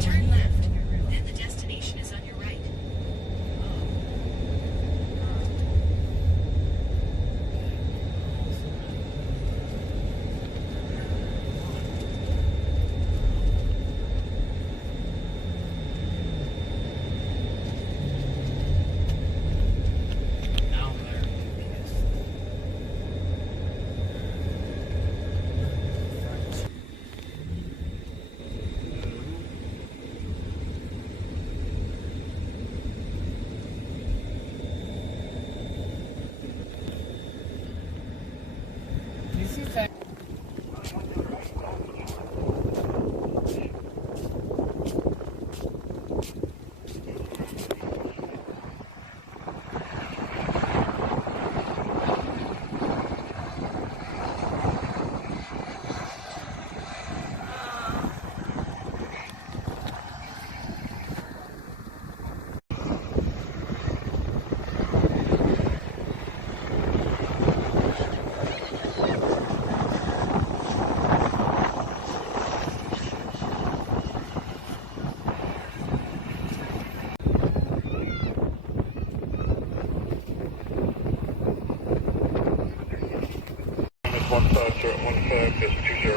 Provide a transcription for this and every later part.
Turn left, then the destination is on your right. One five zero one five is 20.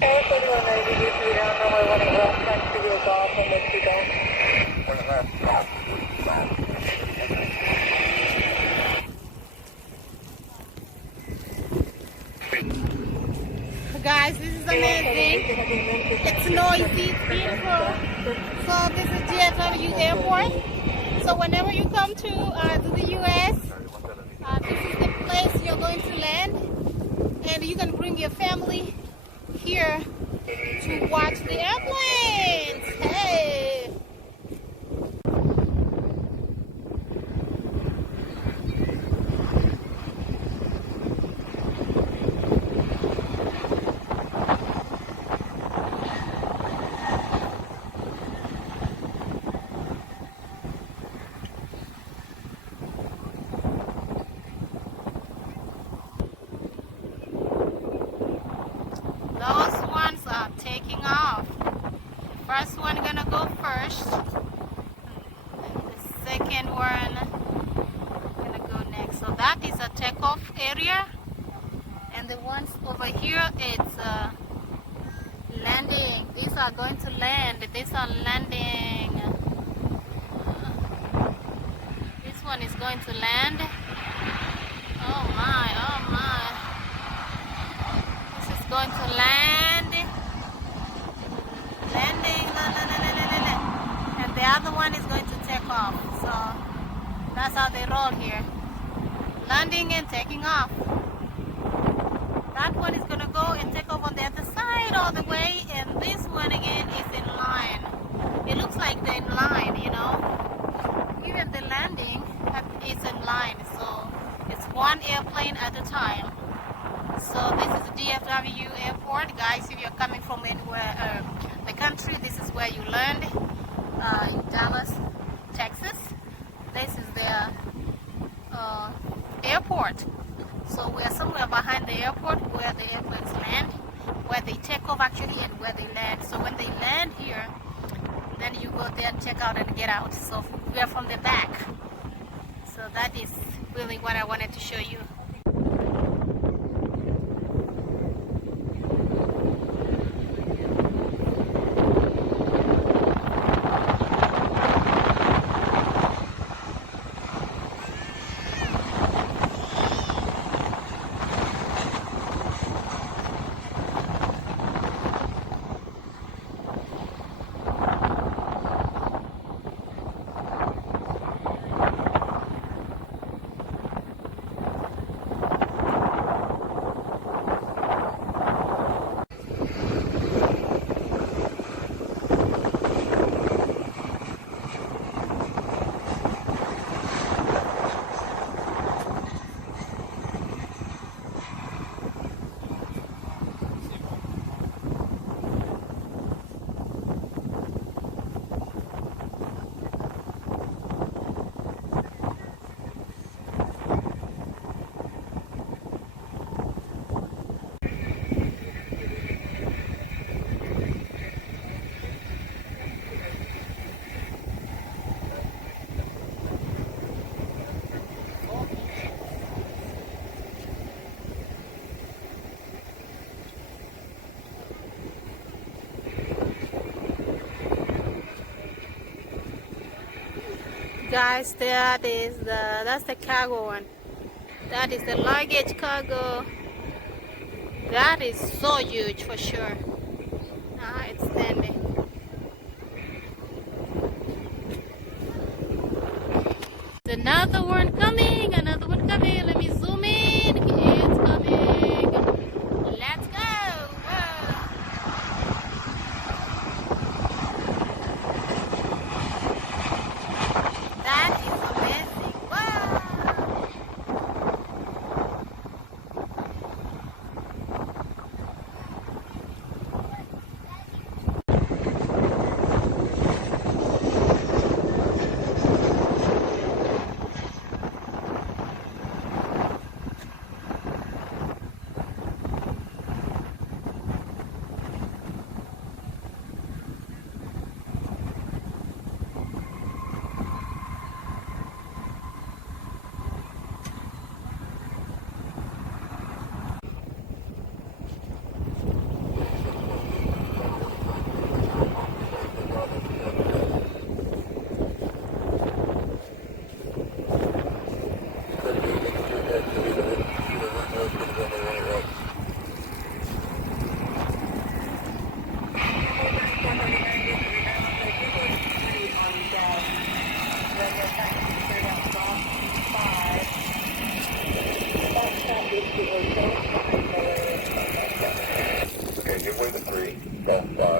Air 4190, you see down runway 18 left, next to you, golf, and let you down. 1 left, golf, Guys, this is amazing. It's noisy, it's beautiful. So this is DFW Airport. So whenever you come to the U.S., this is the place you're going to land, and you can bring your family here to watch the airplanes. Hey! Those ones are taking off. The first one gonna go first. The second one gonna go next. So that is a takeoff area, and the ones over here it's landing. These are going to land. These are landing. This one is going to land. Oh my! Oh my! Going to land, landing, and the other one is going to take off. So that's how they roll here, landing and taking off. That one is going to go and take off on the other side all the way, and this one again is in line. It looks like they're in line, you know. Even the landing is in line, so it's one airplane at a time. So this is DFW Airport, guys. If you're coming from anywhere, the country, this is where you land. In Dallas, Texas. This is their airport. So we are somewhere behind the airport where the airplanes land, where they take off actually, and where they land. So when they land here, then you go there and check out and get out. So we are from the back. So that is really what I wanted to show you. guys, that's the cargo one. That is the luggage cargo. That is so huge for sure. Ah, it's standing. Another one coming, another one coming. Let me zoom in. It's coming. Let's go. Whoa. That is amazing. Wow. Okay, give way to 3, Golf 5.